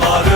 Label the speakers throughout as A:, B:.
A: Dağları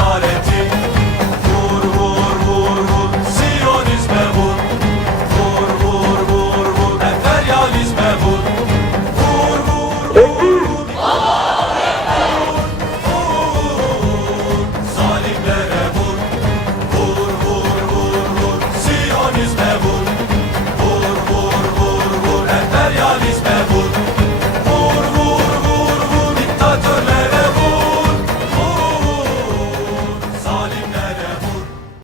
A: sorry.